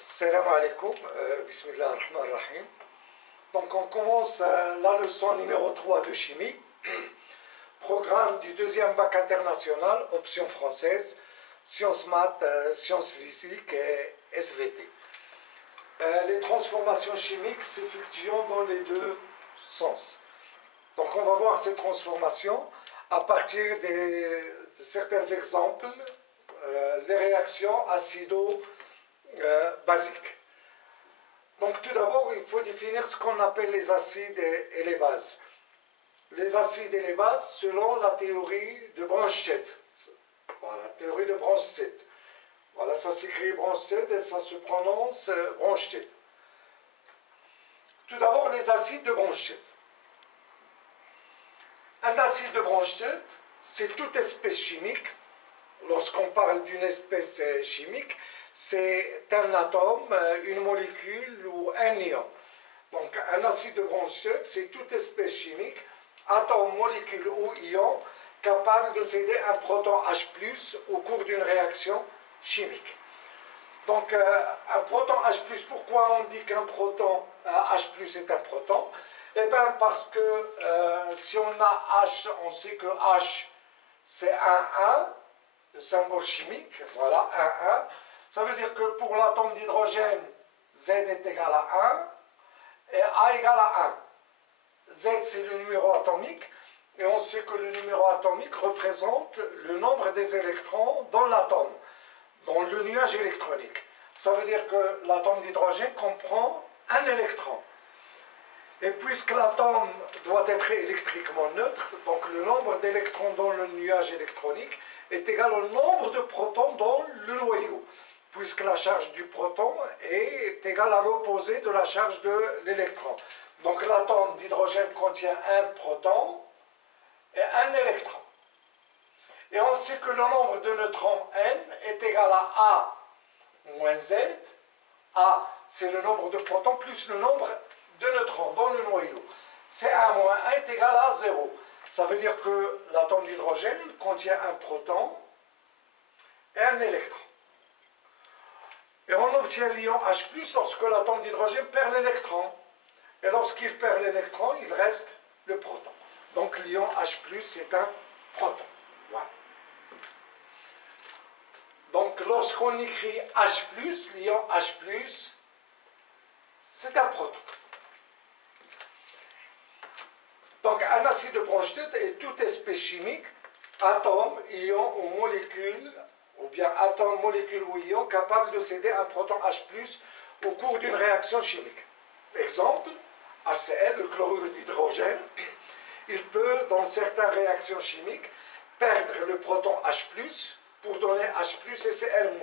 Salam alaikum, bismillah ar-Rahman ar-Rahim. Donc on commence la leçon numéro 3 de chimie, programme du deuxième bac international, option française, sciences maths, sciences physiques et SVT. Les transformations chimiques s'effectuent dans les deux sens. Donc on va voir ces transformations à partir de certains exemples, les réactions acido-basiques. Donc tout d'abord, il faut définir ce qu'on appelle les acides et les bases. Les acides et les bases selon la théorie de Bronsted. Voilà, théorie de Bronsted. Voilà, ça s'écrit Bronsted et ça se prononce Bronsted. Tout d'abord, les acides de Bronsted. Un acide de Bronsted, c'est toute espèce chimique. Lorsqu'on parle d'une espèce chimique, c'est un atome, une molécule ou un ion. Donc un acide de Bronsted, c'est toute espèce chimique, atome, molécule ou ion, capable de céder un proton H+, au cours d'une réaction chimique. Donc un proton H+, pourquoi on dit qu'un proton H+ est un proton? Eh bien parce que si on a H, on sait que H c'est un 1, le symbole chimique, voilà, 1. Ça veut dire que pour l'atome d'hydrogène, Z est égal à 1 et A égale à 1. Z, c'est le numéro atomique et on sait que le numéro atomique représente le nombre des électrons dans l'atome, dans le nuage électronique. Ça veut dire que l'atome d'hydrogène comprend un électron. Et puisque l'atome doit être électriquement neutre, donc le nombre d'électrons dans le nuage électronique est égal au nombre de protons dans le noyau, puisque la charge du proton est égale à l'opposé de la charge de l'électron. Donc l'atome d'hydrogène contient un proton et un électron. Et on sait que le nombre de neutrons n est égal à A moins Z. A, c'est le nombre de protons plus le nombre de neutrons dans le noyau. C1 moins 1 est égal à 0. Ça veut dire que l'atome d'hydrogène contient un proton et un électron. Et on obtient l'ion H+, lorsque l'atome d'hydrogène perd l'électron. Et lorsqu'il perd l'électron, il reste le proton. Donc l'ion H+, c'est un proton. Voilà. Donc lorsqu'on écrit H+, l'ion H+, c'est un proton. Donc un acide de Bronsted est toute espèce chimique, atome, ion ou molécule, ou bien atome, molécule ou ion, capable de céder un proton H+, au cours d'une réaction chimique. Exemple, HCl, le chlorure d'hydrogène, il peut, dans certaines réactions chimiques, perdre le proton H+, pour donner H+, et Cl-.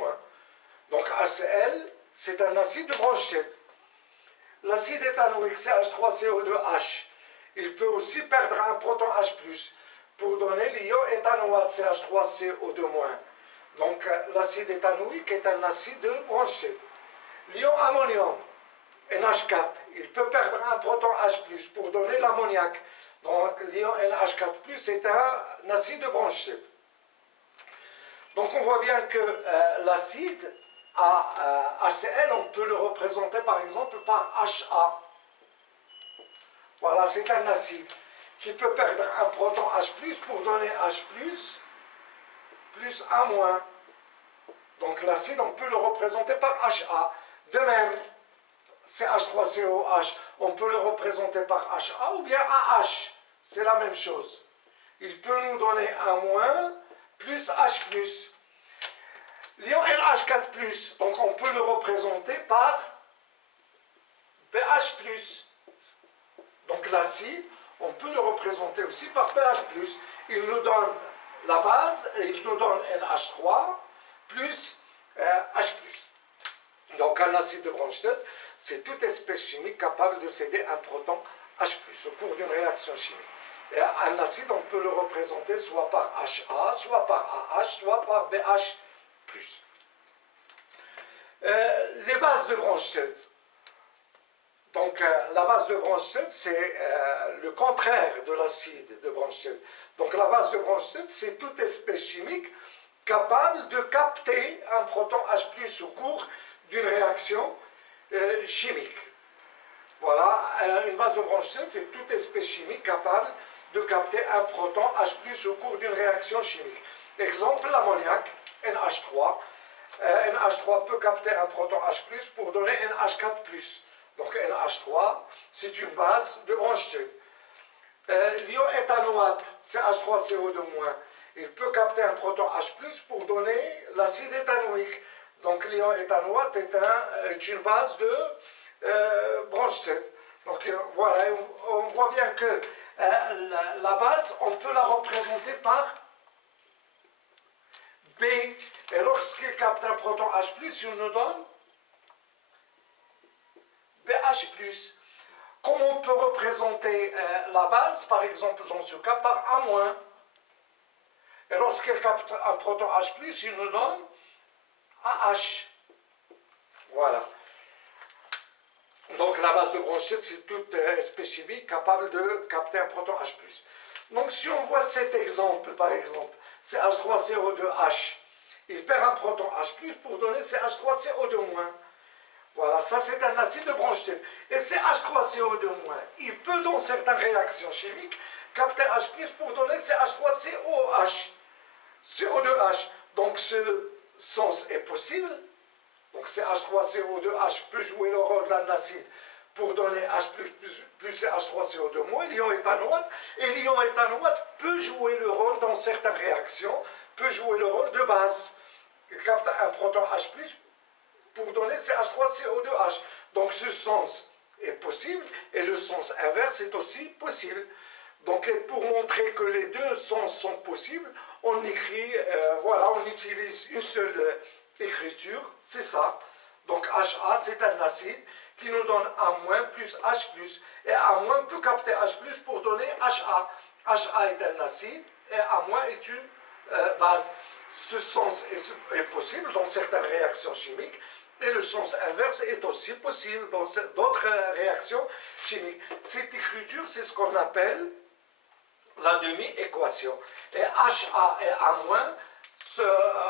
Donc HCl, c'est un acide de Bronsted. L'acide éthanoïque CH3CO2H, il peut aussi perdre un proton H+, pour donner l'ion éthanoate CH3CO2-. Donc l'acide éthanoïque est un acide de Bronsted. L'ion ammonium, NH4, il peut perdre un proton H+, pour donner l'ammoniac. Donc l'ion NH4+, est un acide de Bronsted. Donc on voit bien que l'acide HCl, on peut le représenter par exemple par HA. Voilà, c'est un acide qui peut perdre un proton H+, pour donner H+, plus A-. Donc l'acide, on peut le représenter par HA. De même, CH3COH, on peut le représenter par HA ou bien AH. C'est la même chose. Il peut nous donner A- plus H+. L'ion NH4+, donc on peut le représenter par BH+. Donc l'acide, on peut le représenter aussi par pH+. Il nous donne la base et il nous donne NH3 plus H+. Donc un acide de Bronsted, c'est toute espèce chimique capable de céder un proton H+, au cours d'une réaction chimique. Et un acide, on peut le représenter soit par HA, soit par AH, soit par BH+. Les bases de Bronsted. Donc la base de Bronsted, c'est le contraire de l'acide de Bronsted. Donc la base de Bronsted, c'est toute espèce chimique capable de capter un proton H+ au cours d'une réaction chimique. Voilà, une base de Bronsted, c'est toute espèce chimique capable de capter un proton H+, au cours d'une réaction chimique. Exemple, l'ammoniac, NH3. NH3 peut capter un proton H+, pour donner NH4+. Donc NH3, c'est une base de Bronsted. L'ion éthanoate, CH3CO2-, il peut capter un proton H+, pour donner l'acide éthanoïque. Donc l'ion éthanoate est une base de Bronsted. Donc voilà, on voit bien que la base, on peut la représenter par B. Et lorsqu'il capte un proton H+, il nous donne BH+. Comment on peut représenter la base, par exemple dans ce cas, par A-. Et lorsqu'il capte un proton H+, il nous donne AH. Voilà. Donc la base de Bronsted, c'est toute espèce chimique capable de capter un proton H+. Donc si on voit cet exemple, par exemple, c'est H3CO2H, il perd un proton H+, pour donner CH3CO2-. Voilà, ça c'est un acide de Bronsted. Et CH3CO2-, il peut dans certaines réactions chimiques capter H+, pour donner CH3COH, CO2H. Donc ce sens est possible. Donc CH3CO2H peut jouer le rôle d'un acide pour donner H+, plus CH3CO2-, l'ion éthanoate. Et l'ion éthanoate peut jouer le rôle dans certaines réactions, peut jouer le rôle de base. Il capte un proton H+, pour donner CH3CO2H. Donc ce sens est possible et le sens inverse est aussi possible. Donc pour montrer que les deux sens sont possibles, on écrit, voilà, on utilise une seule écriture, c'est ça. Donc HA, c'est un acide qui nous donne A- plus H+. Et A- peut capter H+, pour donner HA. HA est un acide et A- est une base. Ce sens est possible dans certaines réactions chimiques. Et le sens inverse est aussi possible dans d'autres réactions chimiques. Cette écriture, c'est ce qu'on appelle la demi-équation. Et HA et A-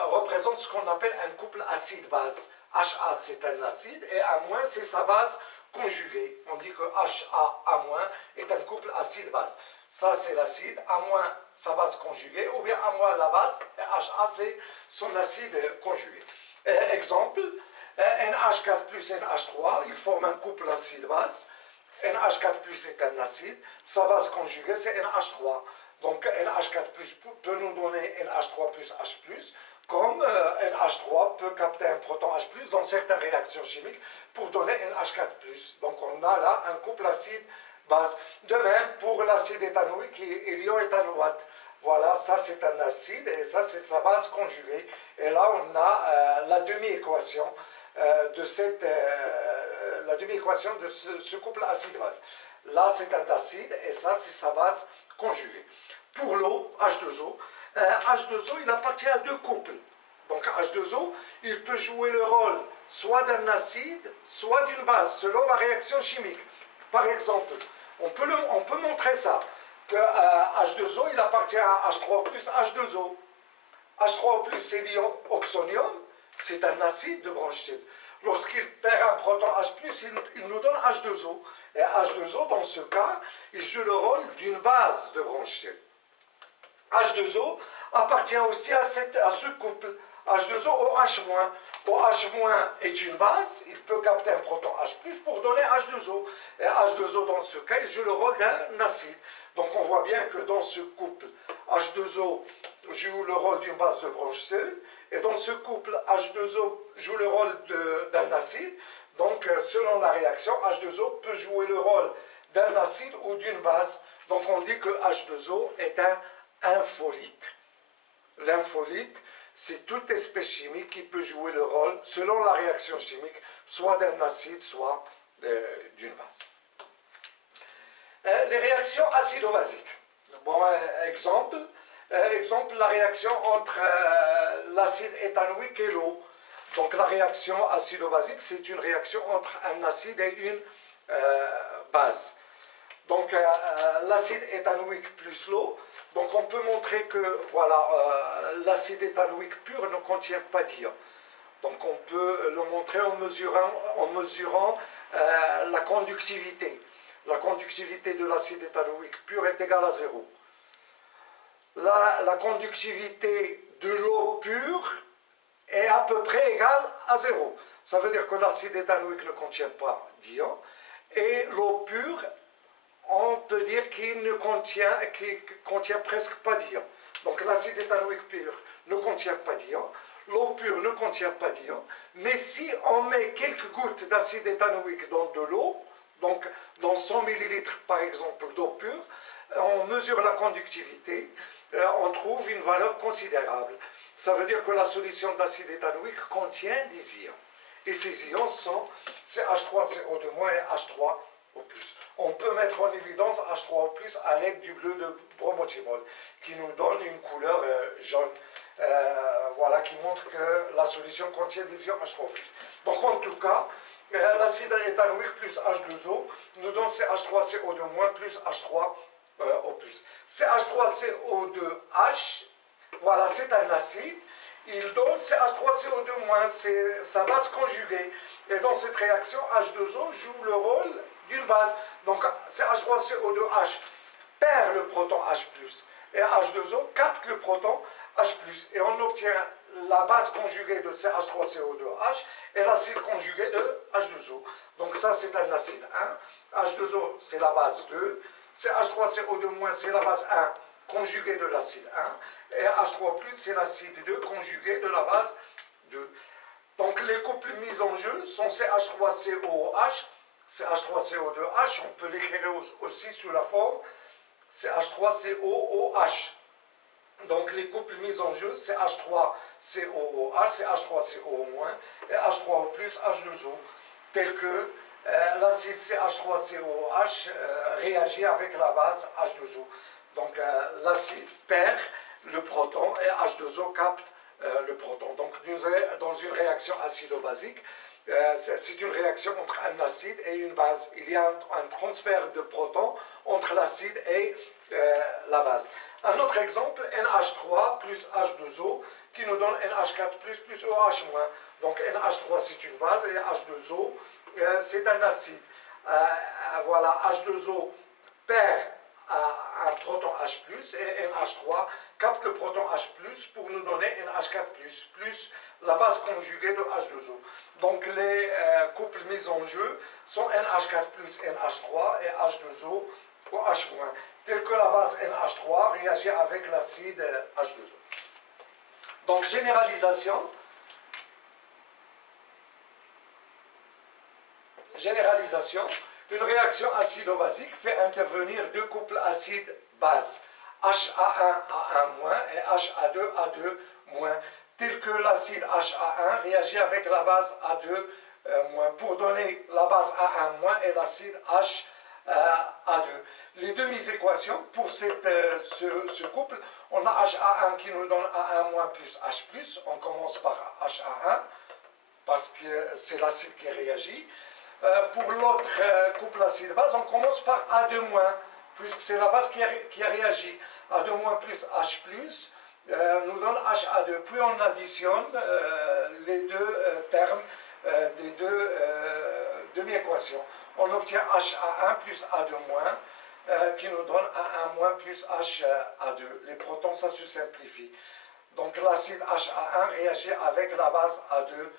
représentent ce qu'on appelle un couple acide-base. HA, c'est un acide, et A- c'est sa base conjuguée. On dit que HA-A- est un couple acide-base. Ça, c'est l'acide, A-, sa base conjuguée, ou bien A- la base, et HA, c'est son acide conjugué. Exemple, NH4 plus NH3, ils forment un couple acide-base. NH4 est un acide, sa base conjuguée c'est NH3. Donc NH4 peut nous donner NH3 plus H+, comme NH3 peut capter un proton H+, dans certaines réactions chimiques pour donner NH4+. Donc on a là un couple acide-base. De même pour l'acide éthanoïque et l'ion éthanoate. Voilà, ça c'est un acide et ça c'est sa base conjuguée. Et là on a la demi-équation de ce couple acide-base. Là, c'est un acide et ça, c'est sa base conjuguée. Pour l'eau, H2O, H2O, il appartient à deux couples. Donc H2O, il peut jouer le rôle soit d'un acide, soit d'une base, selon la réaction chimique. Par exemple, on peut montrer ça, que H2O, il appartient à H3O plus H2O. H3O+, c'est l'ion oxonium, c'est un acide de Bronsted. Lorsqu'il perd un proton H+, il nous donne H2O. Et H2O, dans ce cas, il joue le rôle d'une base de Bronsted. H2O appartient aussi à ce couple. H2O au H-. OH- est une base, il peut capter un proton H+, pour donner H2O. Et H2O, dans ce cas, il joue le rôle d'un acide. Donc on voit bien que dans ce couple, H2O joue le rôle d'une base de Bronsted, et dans ce couple, H2O joue le rôle d'un acide. Donc selon la réaction, H2O peut jouer le rôle d'un acide ou d'une base. Donc on dit que H2O est un infolite. L'infolite, c'est toute espèce chimique qui peut jouer le rôle, selon la réaction chimique, soit d'un acide, soit d'une base. Les réactions acido-basiques. Bon, exemple, la réaction entre l'acide éthanoïque et l'eau. Donc la réaction acido-basique, c'est une réaction entre un acide et une base. Donc l'acide éthanoïque plus l'eau. Donc on peut montrer que voilà, l'acide éthanoïque pur ne contient pas d'ion. Donc on peut le montrer en mesurant la conductivité. La conductivité de l'acide éthanoïque pur est égale à 0. La conductivité de l'eau pure est à peu près égale à 0. Ça veut dire que l'acide éthanoïque ne contient pas d'ion et l'eau pure, on peut dire qu'il ne contient presque pas d'ion. Donc l'acide éthanoïque pur ne contient pas d'ion, l'eau pure ne contient pas d'ion, mais si on met quelques gouttes d'acide éthanoïque dans de l'eau, donc dans 100 ml par exemple d'eau pure, on mesure la conductivité, on trouve une valeur considérable. Ça veut dire que la solution d'acide éthanoïque contient des ions. Et ces ions sont CH3CO2- et H3O+. On peut mettre en évidence H3O+, à l'aide du bleu de bromothymol, qui nous donne une couleur jaune, voilà, qui montre que la solution contient des ions H3O+. Donc en tout cas, l'acide éthanoïque plus H2O nous donne CH3CO2- plus H3O+. CH3CO2H, voilà, c'est un acide. Il donne CH3CO2-, c'est sa base conjuguée. Et dans cette réaction, H2O joue le rôle d'une base. Donc CH3CO2H perd le proton H+, et H2O capte le proton H+. Et on obtient la base conjuguée de CH3CO2H et l'acide conjugué de H2O. Donc ça, c'est un acide 1. H2O, c'est la base 2. CH3CO2-, c'est la base 1 conjuguée de l'acide 1. Et H3+, c'est l'acide 2 conjugué de la base 2. Donc les couples mis en jeu sont CH3COOH, CH3CO2H, on peut l'écrire aussi sous la forme CH3COOH. Donc les couples mis en jeu, c'est H3COOH, c'est H3CO- et H3O+, H2O, tel que l'acide CH3COOH réagit avec la base H2O. Donc l'acide perd le proton et H2O capte le proton. Donc dans une réaction acido-basique, c'est une réaction entre un acide et une base. Il y a un transfert de protons entre l'acide et la base. Un autre exemple, NH3 plus H2O qui nous donne NH4 plus OH-. Donc NH3 c'est une base et H2O c'est un acide. Voilà, H2O perd un proton H+, et NH3 capte le proton H+, pour nous donner NH4+, plus la base conjuguée de H2O. Donc les couples mis en jeu sont NH4+, NH3 et H2O OH-, tel que la base NH3 réagit avec l'acide H2O. Donc généralisation, une réaction acido-basique fait intervenir deux couples acides-bases, HA1A1- et HA2A2-, tel que l'acide HA1 réagit avec la base A2- pour donner la base A1- et l'acide HA2. Les demi-équations pour ce couple, on a HA1 qui nous donne A1- plus H+, on commence par HA1 parce que c'est l'acide qui réagit. Pour l'autre couple acide-base, on commence par A2-, puisque c'est la base qui a réagi. A2- plus H+, nous donne HA2. Puis on additionne les deux termes des deux demi-équations. On obtient HA1 plus A2-, qui nous donne A1- plus HA2. Les protons, ça se simplifie. Donc l'acide HA1 réagit avec la base A2-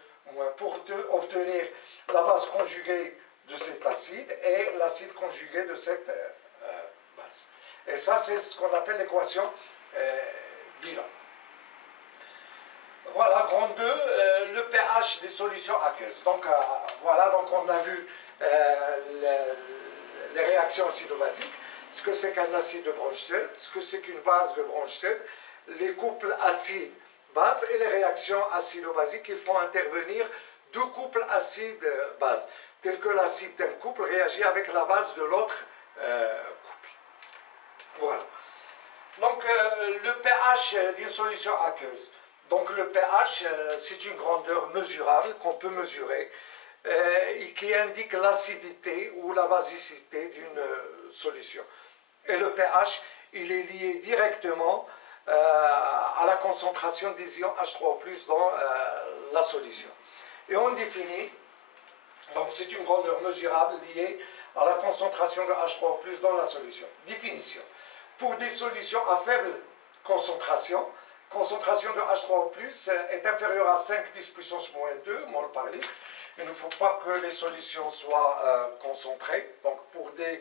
pour obtenir la base conjuguée de cet acide et l'acide conjugué de cette base. Et ça, c'est ce qu'on appelle l'équation bilan. Voilà, grand 2, le pH des solutions aqueuses. Donc, voilà, donc on a vu les réactions acido-basiques, ce que c'est qu'un acide de Bronsted, ce que c'est qu'une base de Bronsted, les couples acides-bases et les réactions acido-basiques qui font intervenir deux couples acides-bases, tels que l'acide d'un couple réagit avec la base de l'autre couple. Voilà. Donc, le pH d'une solution aqueuse. Donc, le pH, c'est une grandeur mesurable qu'on peut mesurer et qui indique l'acidité ou la basicité d'une solution. Et le pH, il est lié directement à la concentration des ions H3O+, dans la solution. Et on définit, donc c'est une grandeur mesurable liée à la concentration de H3O+, dans la solution. Définition. Pour des solutions à faible concentration de H3O+, est inférieure à 5 10 puissance moins 2 mol par litre. Il ne faut pas que les solutions soient concentrées. Donc pour des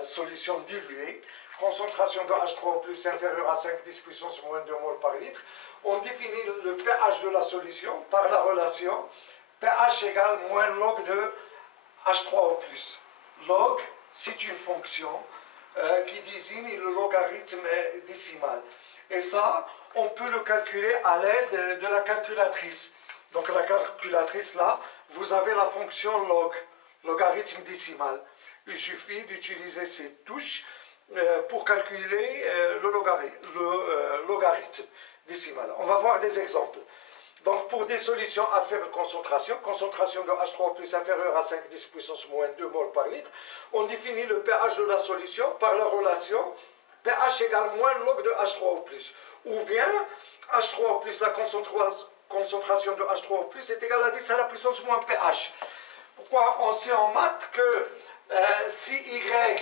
solutions diluées, concentration de H3O+ inférieure à 5 10 puissance moins 2 mol par litre, on définit le pH de la solution par la relation pH égale moins log de H3O+. Log, c'est une fonction qui désigne le logarithme décimal. Et ça, on peut le calculer à l'aide de la calculatrice. Donc la calculatrice, là, vous avez la fonction log, logarithme décimal. Il suffit d'utiliser ces touches pour calculer le logarithme décimal. On va voir des exemples. Donc pour des solutions à faible concentration de H3O+ inférieure à 5 10 puissance moins 2 mol par litre, on définit le pH de la solution par la relation pH égale moins log de H3O+. Ou bien H3O+, la concentration de H3O+, est égale à 10 à la puissance moins pH. Pourquoi? On sait en maths que si Y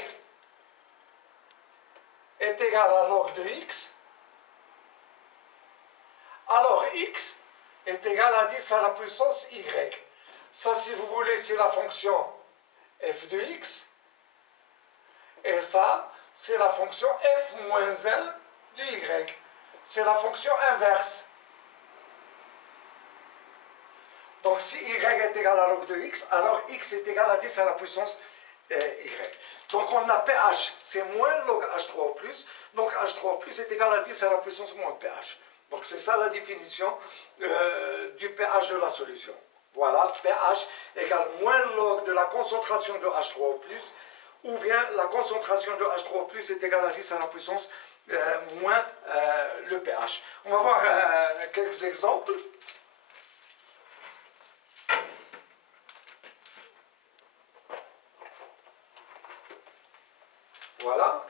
est égal à log de X, alors X est égal à 10 à la puissance Y. Ça, si vous voulez, c'est la fonction f de x. Et ça, c'est la fonction f moins 1 de y. C'est la fonction inverse. Donc, si y est égal à log de x, alors x est égal à 10 à la puissance y. Donc, on a pH, c'est moins log H3O+. Donc, H3O+ est égal à 10 à la puissance moins pH. Donc c'est ça la définition du pH de la solution. Voilà, pH égale moins log de la concentration de H3O+, ou bien la concentration de H3O+ est égale à 10 à la puissance moins le pH. On va voir quelques exemples. Voilà.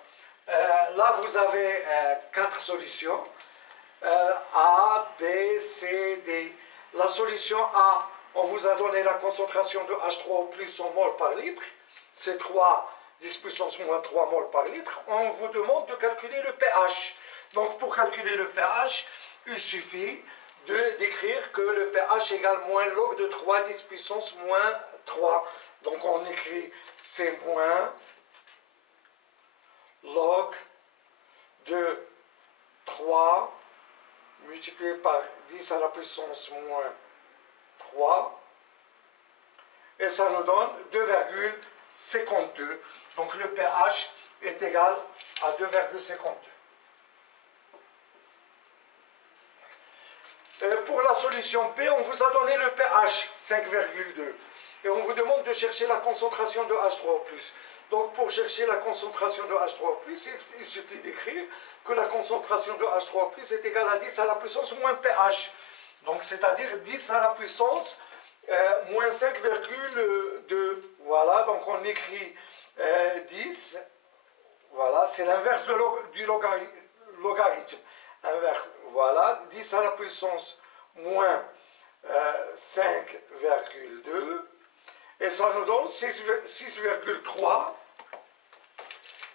Là, vous avez 4 solutions. A, B, C, D. La solution A, on vous a donné la concentration de H3O+ en mol par litre. C'est 3, 10 puissance moins 3 mol par litre. On vous demande de calculer le pH. Donc pour calculer le pH, il suffit d'écrire que le pH égale moins log de 3, 10 puissance moins 3. Donc on écrit c'est moins log de 3 multiplié par 10 à la puissance moins 3, et ça nous donne 2,52. Donc le pH est égal à 2,52. Pour la solution B, on vous a donné le pH 5,2 et on vous demande de chercher la concentration de H3O+. Donc pour chercher la concentration de H3O+, il suffit d'écrire que la concentration de H3O+ est égale à 10 à la puissance moins pH. Donc c'est-à-dire 10 à la puissance moins 5,2. Voilà, donc on écrit 10. Voilà, c'est l'inverse du logarithme. Inverse, voilà, 10 à la puissance moins 5,2. Et ça nous donne 6,3,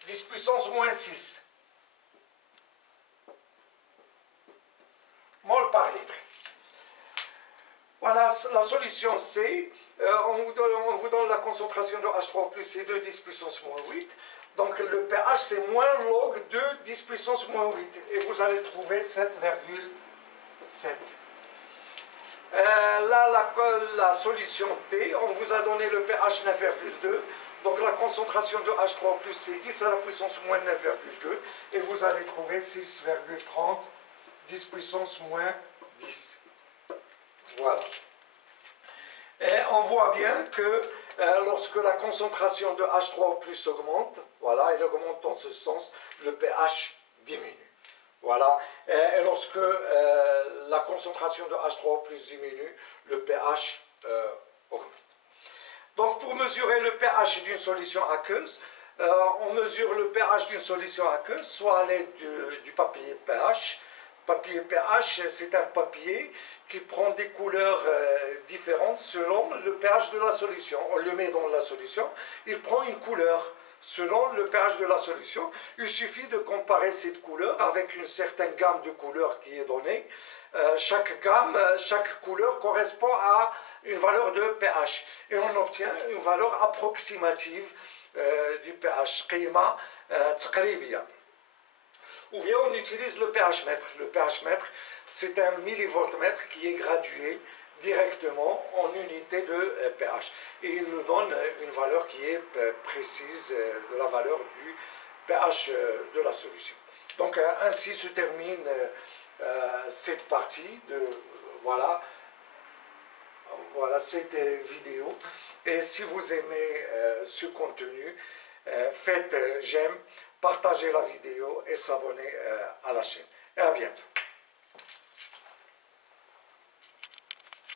10 puissance moins 6 mol par litre. Voilà la solution C. On vous donne la concentration de H3O+, c'est 2, 10 puissance moins 8. Donc le pH c'est moins log de 10 puissance moins 8. Et vous allez trouver 7,7. Là, la solution T, on vous a donné le pH 9,2. Donc la concentration de H3O+, c'est 10 à la puissance moins 9,2. Et vous allez trouver 6,30, 10 puissance moins 10. Voilà. Et on voit bien que lorsque la concentration de H3O+ augmente, voilà, elle augmente dans ce sens, le pH diminue. Voilà. Et lorsque la concentration de H3O+ diminue, le pH augmente. Donc pour mesurer le pH d'une solution aqueuse, On mesure le pH d'une solution aqueuse, soit à l'aide du papier pH. Papier pH, c'est un papier qui prend des couleurs différentes selon le pH de la solution. On le met dans la solution, il prend une couleur selon le pH de la solution. Il suffit de comparer cette couleur avec une certaine gamme de couleurs qui est donnée. Chaque gamme, chaque couleur correspond à une valeur de pH. Et on obtient une valeur approximative du pH, قيمة تقريبية. Ou bien on utilise le pH mètre. Le pH mètre, c'est un millivoltmètre qui est gradué directement en unité de pH. Et il nous donne une valeur qui est précise de la valeur du pH de la solution. Donc ainsi se termine cette partie de voilà cette vidéo. Et si vous aimez ce contenu, faites j'aime, partagez la vidéo et s'abonnez à la chaîne. Et à bientôt.